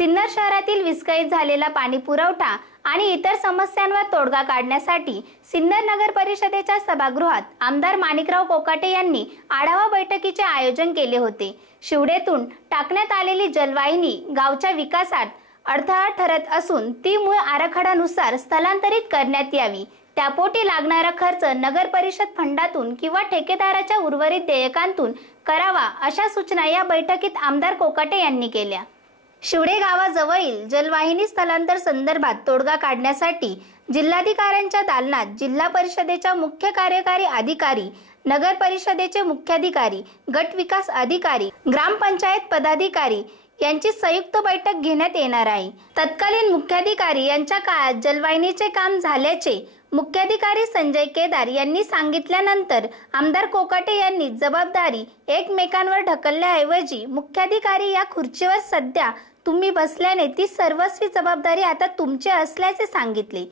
सिन्नर शहरातील विस्कळीत झालेला पाणी पुरवठा आणि इतर समस्यांवर तोडगा काढण्यासाठी सिन्नर नगर परिषदेच्या सभागृहात आमदार माणिकराव कोकाटे यांनी आढावा बैठकीचे आयोजन केले होते। शिवडेतून टाकण्यात आलेली जलवाहिनी गावच्या विकासात अडथळा ठरत असून ती मूळ आराखड्यानुसार स्थलांतरित करण्यात यावी। त्यापोटी लागणारा खर्च नगर परिषद फंडातून किंवा ठेकेदाराच्या उर्वरित देयकांतून करावा, अशा सूचना या बैठकीत आमदार कोकाटे यांनी केल्या। शिवडे गावाजवळील जलवाहिनी स्थलांतर संदर्भात तोडगा काढण्यासाठी जिल्हाधिकाऱ्यांच्या दालनात जिल्हा परिषदेच्या मुख्य कार्यकारी अधिकारी, नगर परिषदेचे मुख्याधिकारी, गट विकास अधिकारी, ग्रामपंचायत पदाधिकारी यांची संयुक्त बैठक घेण्यात येणार आहे। तत्कालीन मुख्याधिकारी यांच्या काळात जलवाहिनीचे काम झाल्याचे मुख्याधिकारी संजय केदार यांनी सांगितल्यानंतर आमदार कोकाटे यांनी जबाबदारी एकमेकांवर ढकलण्याऐवजी मुख्याधिकारी या खुर्चीवर सध्या तुम्ही बसल्याने ती सर्वस्वी जबाबदारी आता तुमची असल्याचे सांगितले।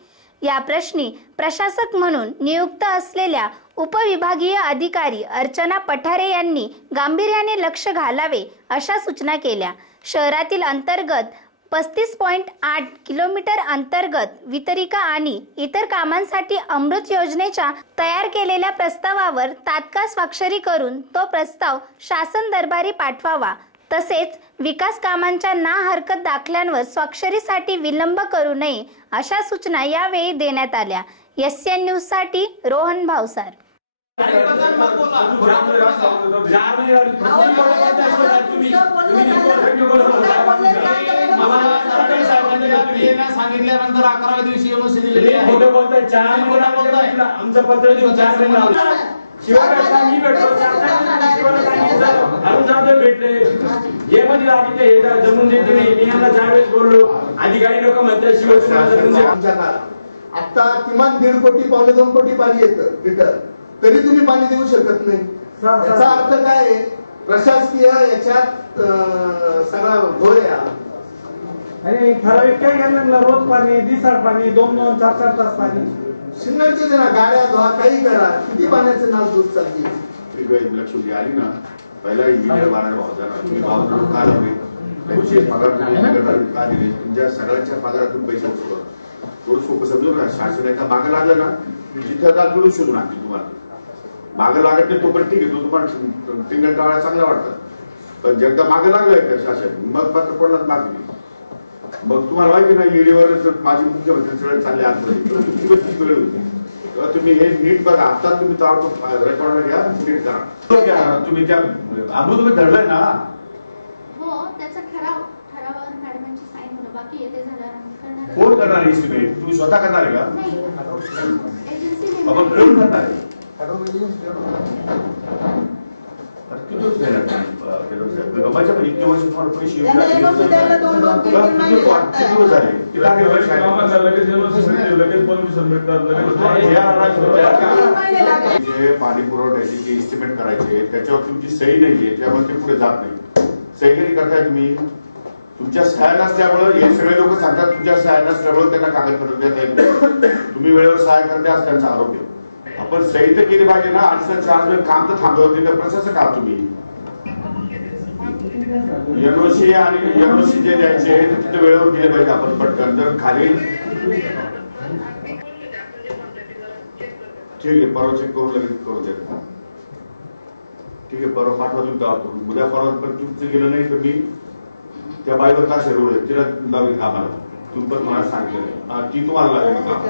या प्रश्नी प्रशासक म्हणून नियुक्त असलेल्या उपविभागीय अधिकारी अर्चना पठारे यांनी गांभीर्याने लक्ष घालावे, अशा सूचना केल्या। शहरातील अंतर्गत 35.8 किलोमीटर अंतर्गत वितरिका आणि इतर कामांसाठी अमृत योजनेच्या तयार केलेल्या प्रस्तावावर तात्काळ स्वाक्षरी करून तो प्रस्ताव शासन दरबारी पाठवावा। तसेच विकास कामांच्या ना हरकत दाखल्यांवर स्वाक्षरीसाठी विलंब करू नये, अशा सूचना यावेळी देण्यात आल्या। एसएन न्यूज साठी रोहन भावसार। सांगितल्यानंतर 11व्या दिवशी एमओसी दिलेली आहे। खोटं बोलताय, 4 खोटं बोलताय। आमचं पत्र देऊन 4 दिन लावलं। शिवाय मी भेटलो, 4 भेटले। हे मध्ये लागते हे जमून देते नाही। मी यांना 4 वेळेस बोललो, अधिकारी लोक म्हणतात शिवाय आता किमान 1.5 कोटी पावणे 2 कोटी पाणी येतं लिटर, तरी तुम्ही पाणी देऊ शकत नाही। याचा अर्थ काय आहे? प्रशासकीय याच्यात सगळा घोळ आहे। आणि ठराविक काय घ्यायला रोज पाणी, दिवसाड पाणी, 2-2, 4-4 तास पाणी। सिन्नरचे ना गाड्या धुवा, काही करा, किती पाण्याचे नास दूध चालली। लक्ष आली ना, पहिला इंजिनियर बारा भाव झाला, तुम्ही भाव का दिले, त्यांचे पगार का दिले, तुमच्या सगळ्यांच्या पगारातून पैसे उचलतो। थोडं सोपं समजू ना, शासन एका मागे लागलं ना, जिथं का तुला शोधून आणते तुम्हाला। मागे लागत नाही तोपर्यंत ठीक आहे, तो तुम्हाला टिंगल टाळा चांगला वाटतं, पण जेव्हा मागे लागलंय का शासन, मग मात्र कोणालाच मागणी। मग तुम्हाला माहिती ना, ईडीवर माझे मुख्यमंत्री सगळे चालले तेव्हा तुम्ही हे नीट बघा। आता तुम्ही रेकॉर्ड घ्या, नीट करा। तुम्ही त्या अमृत धरलंय ना, हो त्याचा ठरावावर मॅडमांची साइन होणं बाकी आहे, ते झाल्यानंतर कोण करणार आहे एस्टिमेट? तुम्ही स्वतः करणार आहे का? आपण कोण करणार आहे? पाणी पुरवठ्याची जी एस्टिमेट करायचे त्याच्यावर तुमची सही नाहीये, त्यामुळे ते पुढे जात नाही। सही कधी करताय तुम्ही? तुमच्या सह्या नसल्यामुळे हे सगळे लोक सांगतात तुमच्या सह्या नसल्यामुळे त्यांना कागदपत्र देता येत नाही। तुम्ही वेळेवर सहाय्य करते असं त्यांचा आरोप आहे। आपण सही तर केली पाहिजे ना, 8 काम तर थांबवते का प्रशासक आहात तुम्ही? एनओसी आणि एनओसी जे द्यायचे ते तिथे वेळेवर दिले पाहिजे आपण पटकन। जर खाली ठीक आहे, परवा चेक करून लगेच करू दे। ठीक आहे, परवा पाठवा तुम्ही, उद्या परवा पण तुमचं गेलं नाही तर मी त्या बाईवर का शेरवलं तिला लावेल कामाला, तुम्ही पण मला सांगितलं ती तुम्हाला लागेल काम।